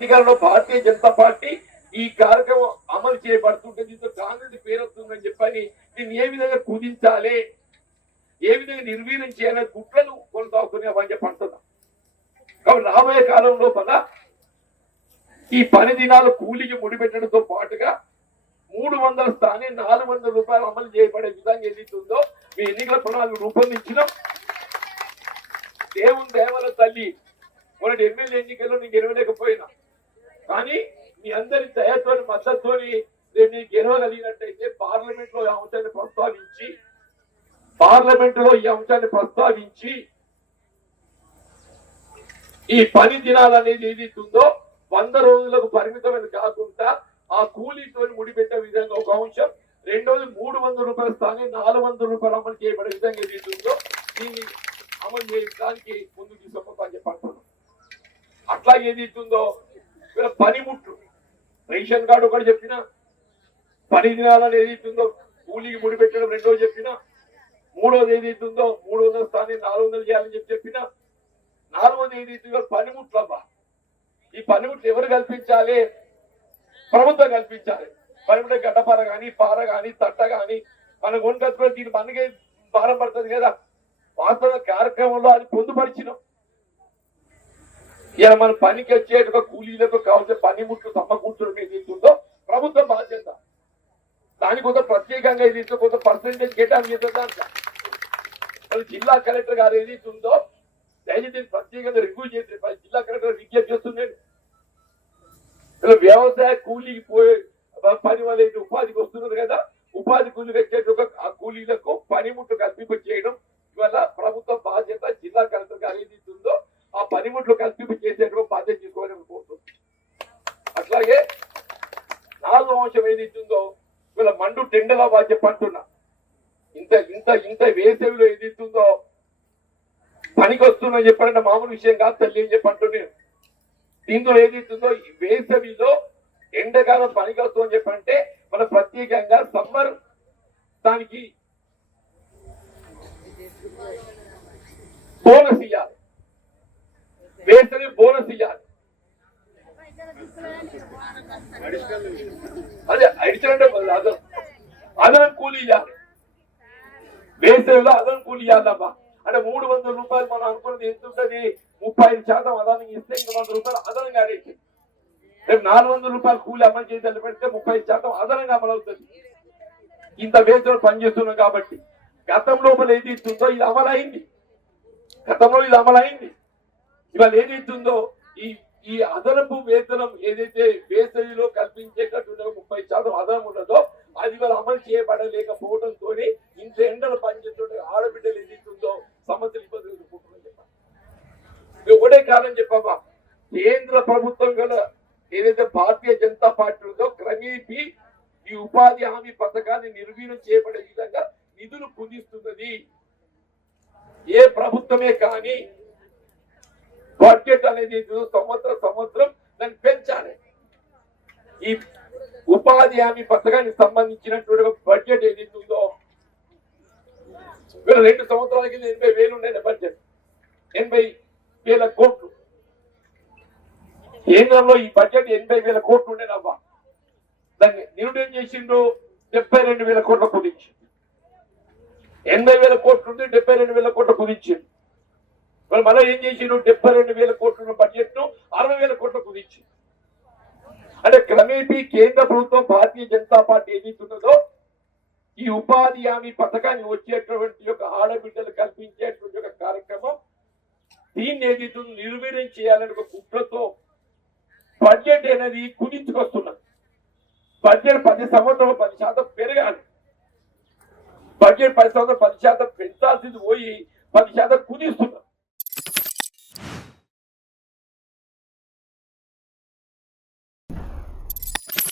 Bharatiya Janata party ఈ కార్యక్రమం అమలు చేయబడుతుంటే దీంతో కాంగ్రెస్ పేరు వస్తుందని చెప్పని దీన్ని ఏ విధంగా కుదించాలి, ఏ విధంగా నిర్వీర్యం చేయాలనే కుట్రలు కొనసాగుతున్నాయని చెప్పి అంటున్నాం. కాబట్టి రాబోయే కాలం లోపల ఈ పని దినాలు కూలికి ముడిపెట్టడంతో పాటుగా 300 స్థానే 400 రూపాయలు అమలు చేయబడే విధంగా ఏదైతుందో మీ ఎన్నికల ప్రణాళిక రూపొందించడం. దేవుని దేవల తల్లి మొన్నటి ఎమ్మెల్యే ఎన్నికల్లో నీకు గెలవలేకపోయినా కానీ మీ అందరి దయతో మద్దతుతో రేపు నీకు గెలవగలిగినట్టయితే పార్లమెంట్ లో ఈ అంశాన్ని ప్రస్తావించి ఈ పని దినాలు అనేది ఏదైతుందో 100 రోజులకు పరిమితమైన కాకుండా ఆ కూలీతో ముడిపెట్టే విధంగా ఒక అంశం. రెండోది 300 రూపాయల స్థానే 400 రూపాయలు అమలు చేయబడే విధంగా ఏదైతుందో దీన్ని అమలు చేయడానికి ముందుకు తీసుకుపోతామని చెప్పంటున్నాం. అట్లాగే ఏదైతుందో పనిముట్లు రేషన్ కార్డు ఒకటి చెప్పిన, పని దినాలని ఏదైతుందో కూలీకి ముడిపెట్టడం రెండోది చెప్పిన, మూడోది ఏదైతుందో 300 స్థానే 400 చేయాలని చెప్పిన, నాలుగోది ఏదైతుందో పనిముట్లు. అబ్బా ఈ పనిముట్లు ఎవరు కల్పించాలి? ప్రభుత్వం కల్పించాలి. పనిముట్ల గడ్డపార కానీ పార కానీ తట్ట కానీ మనం కొనుకొచ్చుకొని దీని మనకే భారం పడుతుంది కదా. వాస్తవ కార్యక్రమంలో అది పొందుపరిచినాం. ఇలా మన పనికి వచ్చేట కూలీలకు కావాల్సిన పనిముట్లు సమకూర్చడం ఏదైతుందో ప్రభుత్వం బాధ్యత. దాని కొంత ప్రత్యేకంగా ఏదైతే కొంత పర్సెంటేజ్ కేటాయించాలి. జిల్లా కలెక్టర్ గారు ఏదైతుందో దయచేసి ప్రత్యేకంగా రివ్యూ చేసి జిల్లా కలెక్టర్ విజ్ఞప్తి చేస్తున్నాడు. వ్యవసాయ కూలీకి పోయే పని వల్ల ఉపాధికి వస్తున్నారు కదా, ఉపాధి కూలీకి వచ్చేట ఆ కూలీలకు పనిముట్లు కల్పింప చేయడం ఇవాళ ప్రభుత్వ బాధ్యత. జిల్లా కలెక్టర్ గారు ఏదైతుందో ఆ పనిముట్లు కల్పింప చేసేటువంటి బాధ్యత తీసుకోవాలని కోరుతుంది. అట్లాగే నాలుగో అంశం ఏదైతుందో ఇవాళ మండు టెండలా బాధ్యత అంటున్నా. ఇంత వేసవిలో ఏదైతుందో పనికి వస్తుందని చెప్పాలంటే మామూలు విషయం కాదు తల్లి అని చెప్పంటున్నాను. దీంతో ఏదైతుందో ఈ వేసవిలో ఎండాకాలం పనికి వస్తుందని చెప్పంటే మన ప్రత్యేకంగా సమ్మర్ దానికి బోనస్ ఇవ్వాలి, వేసవి బోనస్ ఇవ్వాలి. అదే అడిచినట్టు అదనం కూలీ ఇవ్వాలి, వేసవిలో అదనం కూలీ ఇవ్వాలమ్మా. అంటే 300 రూపాయలు మనం అనుకున్నది ఎంత ఉంటుంది, 35% అదనంగా ఇస్తే ఇంకా 100 రూపాయలు అదనంగా అడిగి రేపు 400 రూపాయలు కూలి అమలు చేసి పెడితే 30% అదనంగా అమలు అవుతుంది. ఇంత వేతనం పనిచేస్తున్నాం కాబట్టి గతం లోపల ఏది ఇస్తుందో ఇది అమలైంది. గతంలో ఇది అమలైంది. ఇవాళ ఏదైతుందో ఈ అదనపు వేతనం ఏదైతే వేసవిలో కల్పించేటట్టు 30% అదనం ఉన్నదో అది ఇవాళ అమలు చేయబడలేకపోవడంతో ఇంత ఎండలు పనిచేస్తుంటే ఆడబిడ్డలు ఏదైతుందో సమస్యలు ఇబ్బందులు ఎదుర్కొంటుందని చెప్పాలి. ఒకటే కారణం చెప్పమ్మా, కేంద్ర ప్రభుత్వం గల ఏదైతే భారతీయ జనతా పార్టీ ఉందో క్రమేపీ ఈ ఉపాధి హామీ పథకాన్ని నిర్వీర్యం చేయబడే విధంగా నిధులు కుదిస్తున్నది. ఏ ప్రభుత్వమే కానీ బడ్జెట్ అనేది సంవత్సరం దాన్ని పెంచాలి. ఈ ఉపాధి హామీ పథకానికి సంబంధించినటువంటి బడ్జెట్ ఏదైతే ఉందో 2 సంవత్సరాల కింద 80,000 ఉండే బడ్జెట్, 80,000 కోట్లు. కేంద్రంలో ఈ బడ్జెట్ 80,000 కోట్లు ఉండేనవ్వా. దాన్ని నిర్ణయం చేసిండ్రు 72,000 కోట్ల కుదించి, 80,000 కోట్లు ఉంది 72,000 కోట్ల కుదించింది. మరి మళ్ళీ ఏం చేసిండ్రు 72,000 కోట్ల బడ్జెట్ ను 60,000 కోట్ల కుదించి. అంటే క్రమేపీ కేంద్ర ప్రభుత్వం భారతీయ జనతా పార్టీ ఏదైతున్నదో ఈ ఉపాధి హామీ పథకాన్ని వచ్చేటువంటి యొక్క ఆడబిడ్డలు కల్పించేటువంటి ఒక కార్యక్రమం దీన్ని ఏదైతే నిర్వీర్యం చేయాలని ఒక కుట్రతో బడ్జెట్ అనేది కుదించుకొస్తున్నది. బడ్జెట్ 10 సంవత్సరాలు 10% పెరగాలి. బడ్జెట్ 10 సంవత్సరాలు 10% పెంచాల్సింది పోయి 10% కుదిస్తున్నారు.